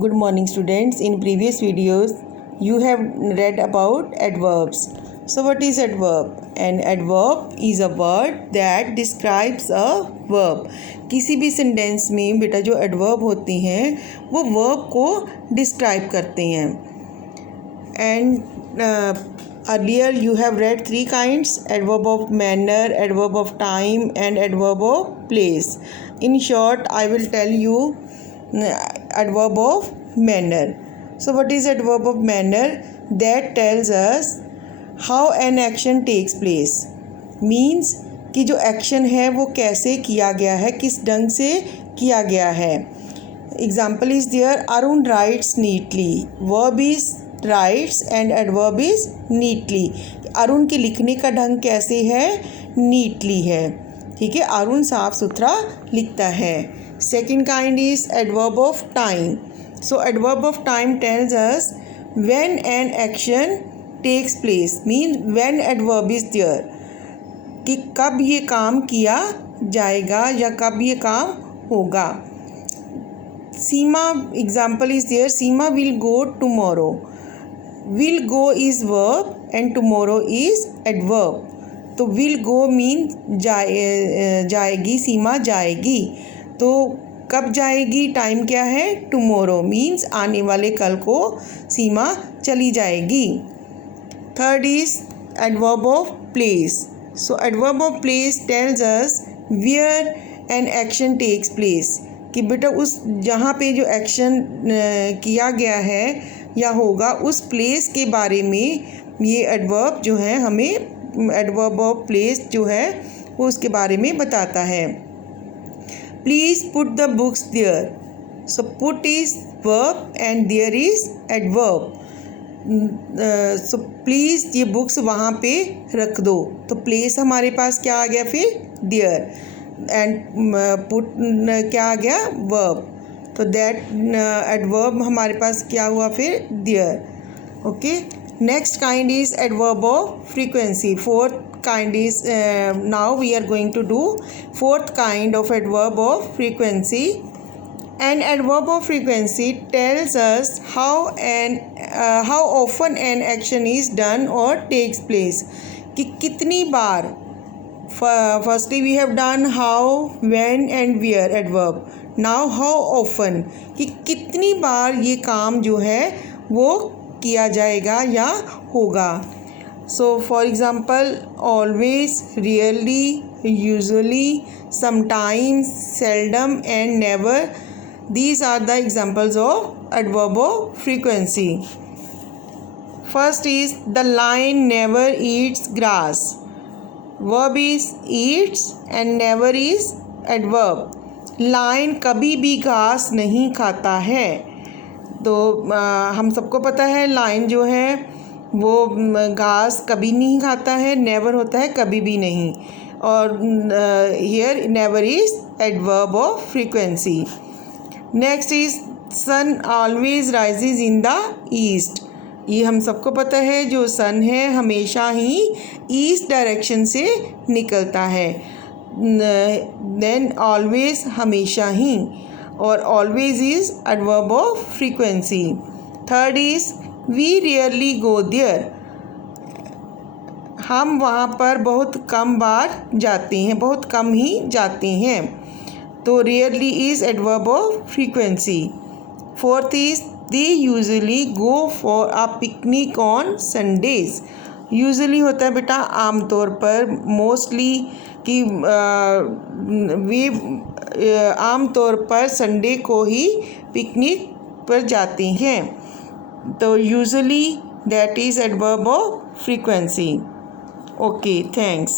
Good morning students. In previous videos you have read about adverbs. So what is adverb? An adverb is a word that describes a verb. किसी भी sentence में बेटा जो adverb होती हैं वो verb को describe करते हैं. And earlier you have read three kinds: adverb of manner, adverb of time and adverb of place. In short, I will tell you adverb of manner. So what is adverb of manner? That tells us how an action takes place. Means कि जो action है वो कैसे किया गया है, किस ढंग से किया गया है. Example is there: Arun writes neatly. Verb is writes and adverb is neatly. Arun के लिखने का ढंग कैसे है? neatly है. ठीक है, अरुण साफ सुथरा लिखता है. Second kind is adverb of time. So adverb of time tells us when an action takes place. Means when adverb is there. कि कब ये काम किया जाएगा या कब ये काम होगा. Seema example is there. Seema will go tomorrow. Will go is verb and tomorrow is adverb. तो will go mean जाएगी, सीमा जाएगी. तो कब जाएगी, टाइम क्या है? टुमोरो मीन्स आने वाले कल को सीमा चली जाएगी. Third is adverb of place. So adverb of place tells us where an action takes place. कि बेटा उस जहाँ पे जो एक्शन किया गया है या होगा उस प्लेस के बारे में ये एडवर्ब जो है हमें एडवर्ब ऑफ प्लेस जो है वो उसके बारे में बताता है. Please put the books there. So put is verb and there is adverb. So please ये books वहाँ पे रख दो. तो place हमारे पास क्या आ गया फिर? there. And put क्या आ गया? verb. तो that adverb हमारे पास क्या हुआ फिर? there. Okay. Next kind is adverb of frequency. Fourth kind is now we are going to do fourth kind of adverb of frequency. An adverb of frequency tells us how often an action is done or takes place. कि कितनी बार. Firstly we have done how, when and where adverb. Now how often. कि कितनी बार ये काम जो है वो किया जाएगा या होगा. So for example, always, rarely, usually, sometimes, seldom and never. These are the examples of adverb of frequency. First is the lion never eats grass. Verb is eats and never is adverb. Lion कभी भी घास नहीं खाता है. तो हम सबको पता है लायन जो है वो घास कभी नहीं खाता है. नेवर होता है कभी भी नहीं. और here never is adverb of frequency. Next is sun always rises in the east. ये हम सबको पता है जो सन है हमेशा ही ईस्ट डायरेक्शन से निकलता है. देन ऑलवेज हमेशा ही. और always is adverb of frequency. Third is we rarely go there. हम वहाँ पर बहुत कम बार जाते हैं, बहुत कम ही जाते हैं. तो rarely is adverb of frequency. Fourth is they usually go for a picnic on Sundays. Usually होता है बेटा आमतौर पर, मोस्टली कि वे आमतौर पर संडे को ही पिकनिक पर जाते हैं. तो usually that is adverb of frequency. Okay, thanks.